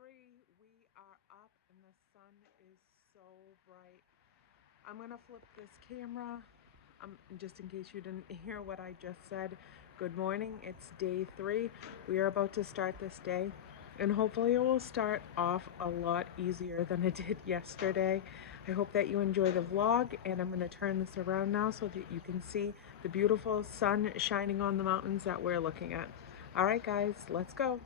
3, we are up and the sun is so bright. I'm gonna flip this camera just in case you didn't hear what I just said. Good morning, it's day 3. We are about to start this day and hopefully it will start off a lot easier than it did yesterday. I hope that you enjoy the vlog, and I'm gonna turn this around now so that you can see the beautiful sun shining on the mountains that we're looking at. All right guys, let's go.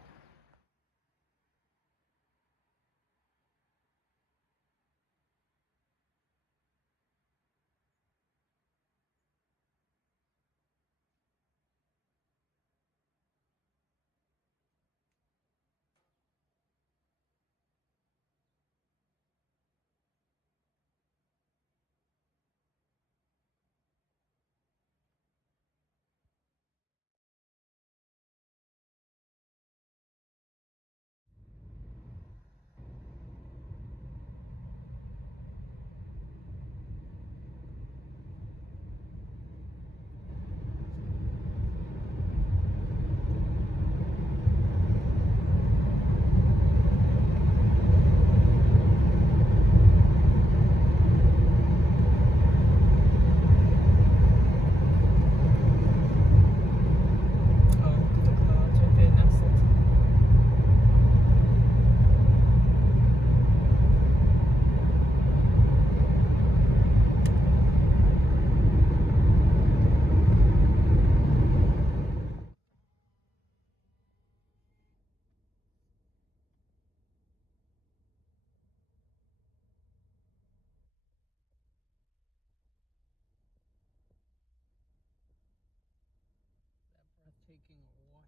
Taking a walk.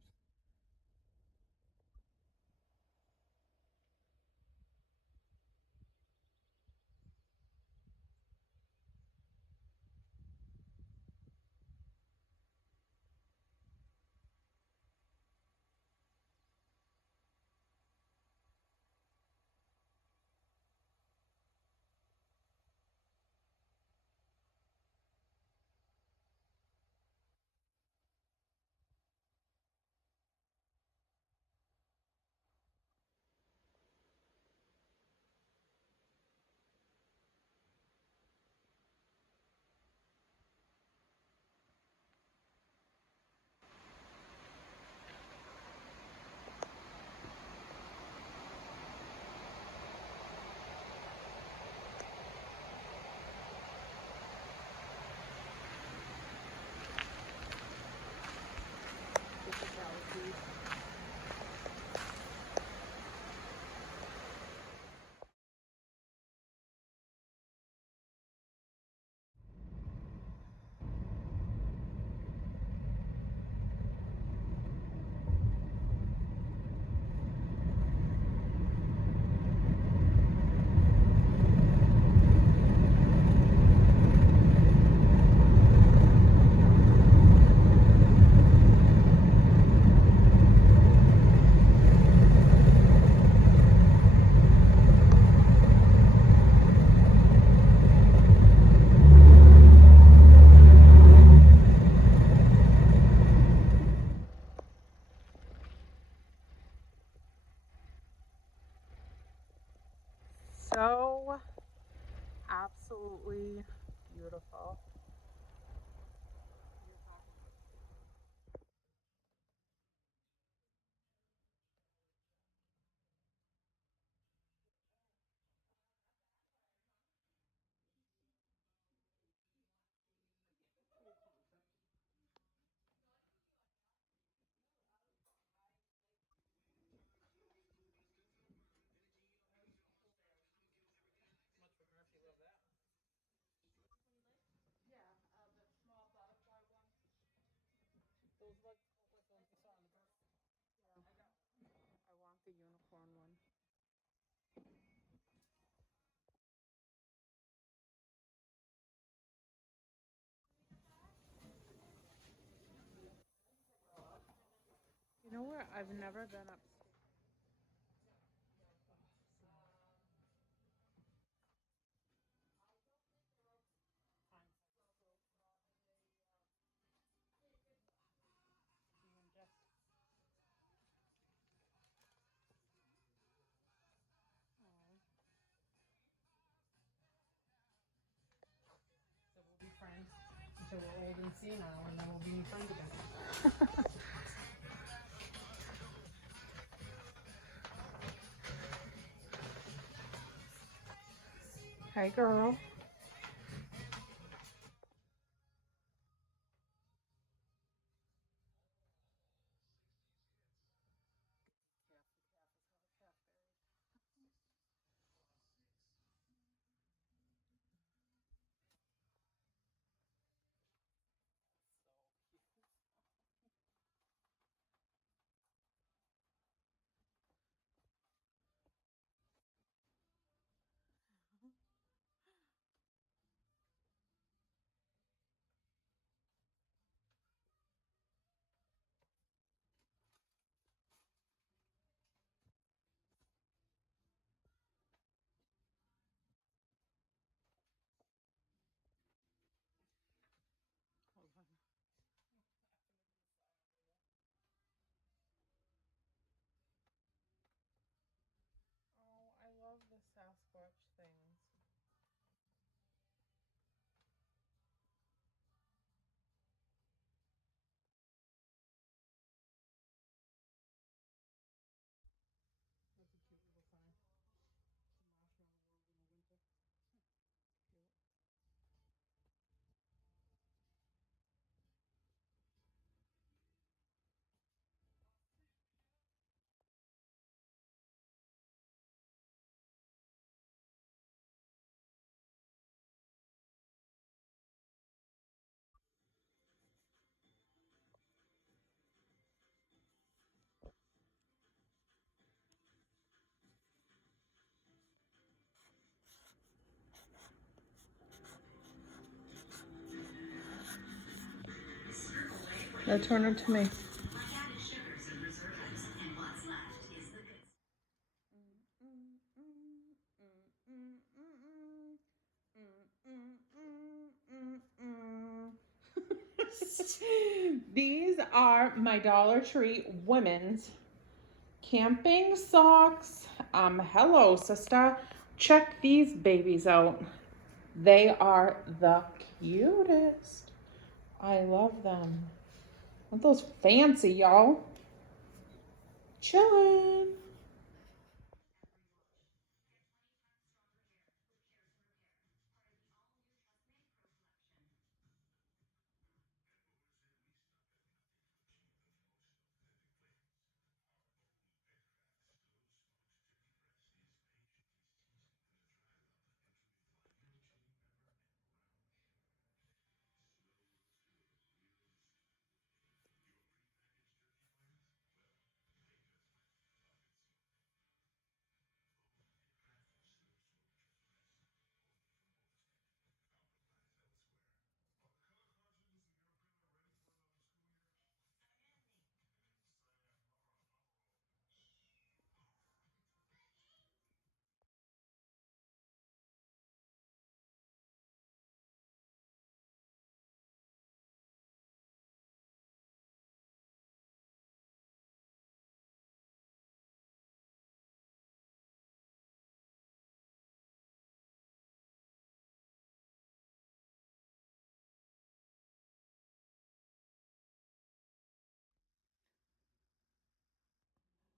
So absolutely beautiful. Those like the you saw in the bus. Yeah, I want the unicorn one. You know where I've never been upstairs? until we're old and senile, and then we'll be friends again. Hey, girl. Oh, I love the Sasquatch things. That's a cute little sign. Marshmallow World in the winter. Now turn it to me. These are my Dollar Tree women's camping socks. Hello, sister. Check these babies out. They are the cutest. I love them. Aren't those fancy, y'all? Chillin'.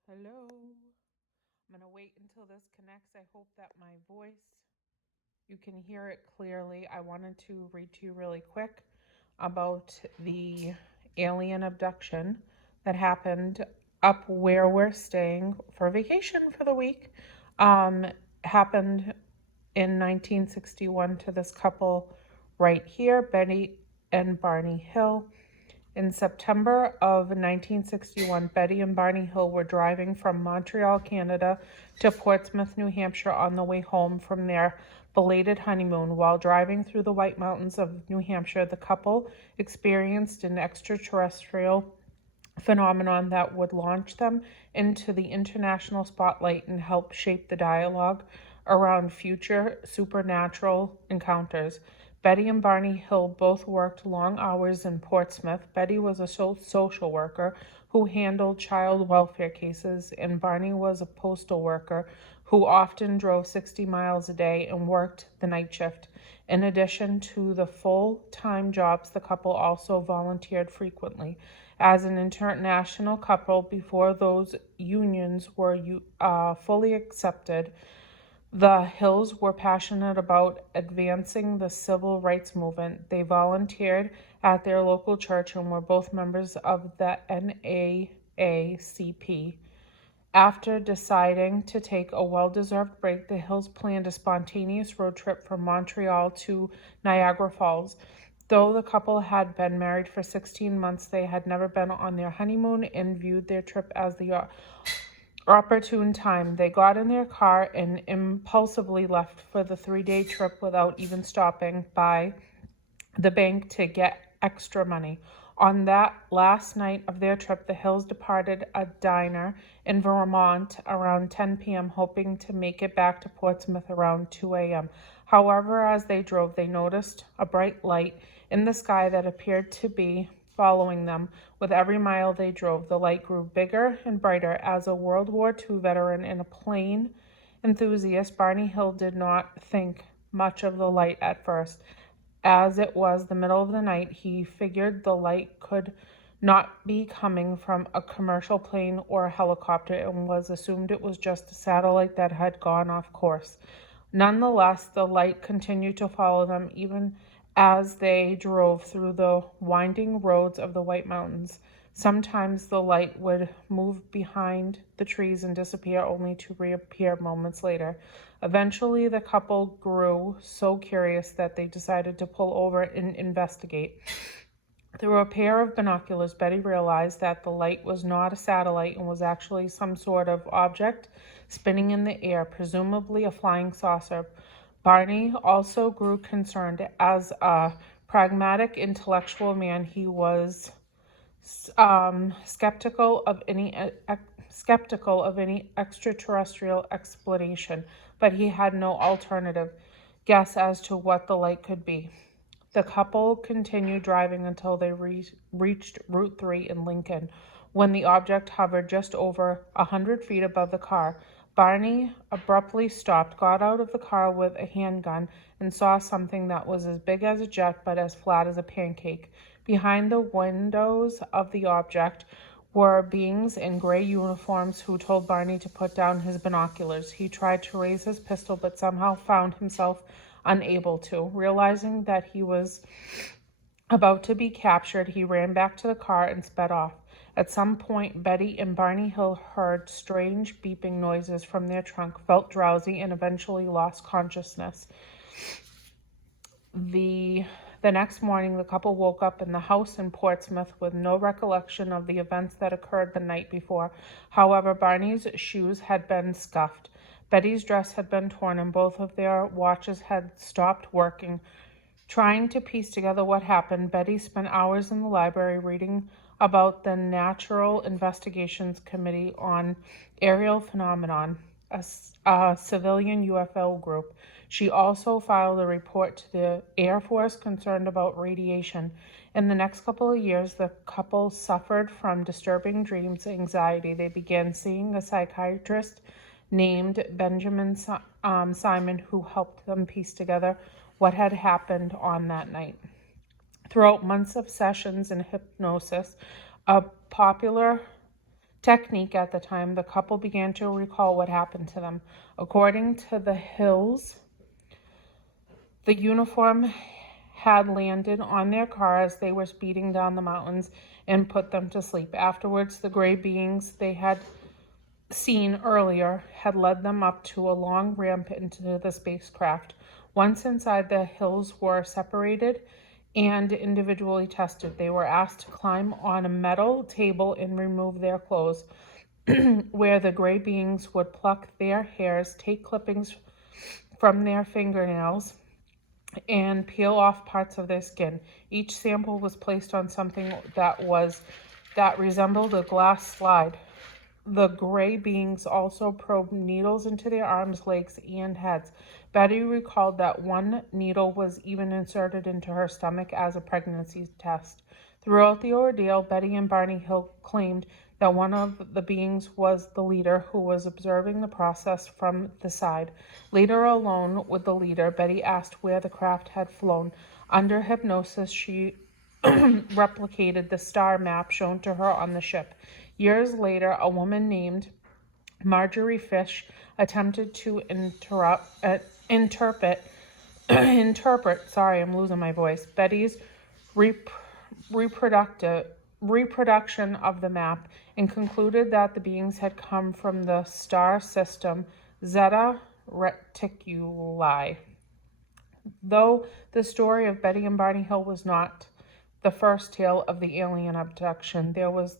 Hello. I'm gonna wait until this connects. I hope that my voice, you can hear it clearly. I wanted to read to you really quick about the alien abduction that happened up where we're staying for vacation for the week. Happened in 1961 to this couple right here, Betty and Barney Hill. In September of 1961, Betty and Barney Hill were driving from Montreal, Canada to Portsmouth, New Hampshire on the way home from their belated honeymoon. While driving through the White Mountains of New Hampshire, the couple experienced an extraterrestrial phenomenon that would launch them into the international spotlight and help shape the dialogue around future supernatural encounters. Betty and Barney Hill both worked long hours in Portsmouth. Betty was a social worker who handled child welfare cases, and Barney was a postal worker who often drove 60 miles a day and worked the night shift. In addition to the full-time jobs, the couple also volunteered frequently. As an international couple, before those unions were fully accepted, the Hills were passionate about advancing the civil rights movement. They volunteered at their local church and were both members of the NAACP. After deciding to take a well-deserved break, the Hills planned a spontaneous road trip from Montreal to Niagara Falls. Though the couple had been married for 16 months, they had never been on their honeymoon and viewed their trip as the opportune time. They got in their car and impulsively left for the 3-day trip without even stopping by the bank to get extra money. On that last night of their trip, the Hills departed a diner in Vermont around 10 p.m., hoping to make it back to Portsmouth around 2 a.m. However, as they drove, they noticed a bright light in the sky that appeared to be following them. With every mile they drove, the light grew bigger and brighter. As a World War II veteran and a plane enthusiast, Barney Hill did not think much of the light at first. As it was the middle of the night, he figured the light could not be coming from a commercial plane or a helicopter and was assumed it was just a satellite that had gone off course. Nonetheless, the light continued to follow them even as they drove through the winding roads of the White Mountains. Sometimes the light would move behind the trees and disappear, only to reappear moments later. Eventually, the couple grew so curious that they decided to pull over and investigate. Through a pair of binoculars, Betty realized that the light was not a satellite and was actually some sort of object spinning in the air, presumably a flying saucer. Barney also grew concerned. As a pragmatic, intellectual man, he was skeptical of any extraterrestrial explanation, but he had no alternative guess as to what the light could be. The couple continued driving until they reached Route 3 in Lincoln, when the object hovered just over 100 feet above the car. Barney abruptly stopped, got out of the car with a handgun, and saw something that was as big as a jet but as flat as a pancake. Behind the windows of the object were beings in gray uniforms who told Barney to put down his binoculars. He tried to raise his pistol but somehow found himself unable to. Realizing that he was about to be captured, he ran back to the car and sped off. At some point, Betty and Barney Hill heard strange beeping noises from their trunk, felt drowsy, and eventually lost consciousness. The next morning, the couple woke up in the house in Portsmouth with no recollection of the events that occurred the night before. However, Barney's shoes had been scuffed. Betty's dress had been torn, and both of their watches had stopped working. Trying to piece together what happened, Betty spent hours in the library reading about the Natural Investigations Committee on Aerial Phenomenon, a civilian UFO group. She also filed a report to the Air Force concerned about radiation. In the next couple of years, the couple suffered from disturbing dreams, anxiety. They began seeing a psychiatrist named Benjamin Simon, who helped them piece together what had happened on that night. Throughout months of sessions in hypnosis, a popular technique at the time, the couple began to recall what happened to them. According to the Hills, the uniform had landed on their car as they were speeding down the mountains and put them to sleep. Afterwards, the gray beings they had seen earlier had led them up to a long ramp into the spacecraft. Once inside, the Hills were separated and individually tested. They were asked to climb on a metal table and remove their clothes, where the gray beings would pluck their hairs, take clippings from their fingernails, and peel off parts of their skin. Each sample was placed on something that resembled a glass slide. The gray beings also probed needles into their arms, legs, and heads. Betty recalled that one needle was even inserted into her stomach as a pregnancy test. Throughout the ordeal, Betty and Barney Hill claimed that one of the beings was the leader who was observing the process from the side. Later, alone with the leader, Betty asked where the craft had flown. Under hypnosis, she replicated the star map shown to her on the ship. Years later, a woman named Marjorie Fish attempted to interpret, sorry, I'm losing my voice, Betty's reproduction of the map and concluded that the beings had come from the star system Zeta Reticuli. Though the story of Betty and Barney Hill was not the first tale of the alien abduction, theirs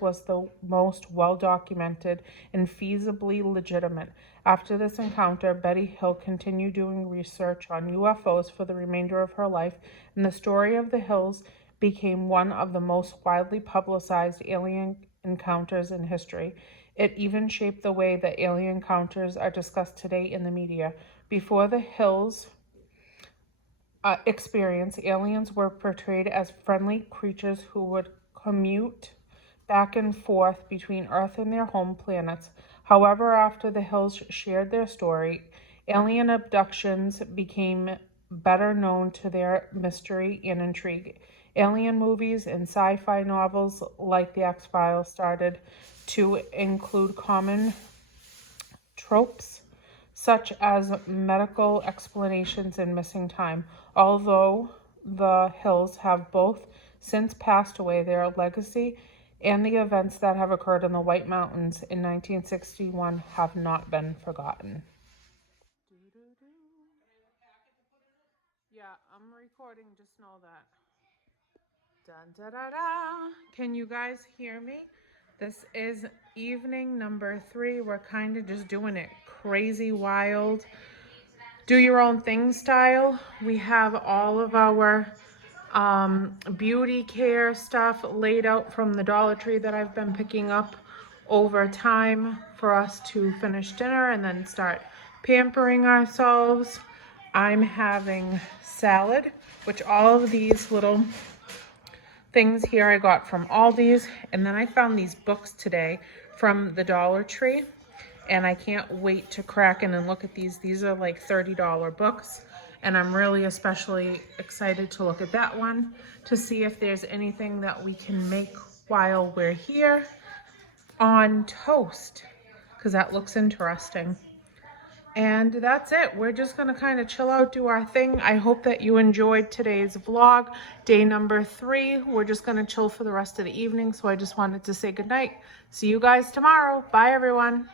was the most well-documented and feasibly legitimate. After this encounter, Betty Hill continued doing research on UFOs for the remainder of her life, and the story of the Hills became one of the most widely publicized alien encounters in history. It even shaped the way that alien encounters are discussed today in the media. Before the Hills experience, aliens were portrayed as friendly creatures who would commute back and forth between Earth and their home planets. However, after the Hills shared their story, alien abductions became better known to their mystery and intrigue. Alien movies and sci-fi novels like The X-Files started to include common tropes such as medical explanations and missing time. Although the Hills have both since passed away, their legacy and the events that have occurred in the White Mountains in 1961 have not been forgotten. Yeah, I'm recording, just know that. Dun, da, da, da. Can you guys hear me? This is evening number 3. We're kind of just doing it crazy, wild, do your own thing style. We have all of our beauty care stuff laid out from the Dollar Tree that I've been picking up over time for us to finish dinner and then start pampering ourselves. I'm having salad, which all of these little things here I got from Aldi's, and then I found these books today from the Dollar Tree, and I can't wait to crack in and look at these. These are like $30 books, and I'm really especially excited to look at that one to see if there's anything that we can make while we're here on toast, because that looks interesting. And that's it. We're just going to kind of chill out, do our thing. I hope that you enjoyed today's vlog, day number 3. We're just going to chill for the rest of the evening. So I just wanted to say goodnight. See you guys tomorrow. Bye, everyone.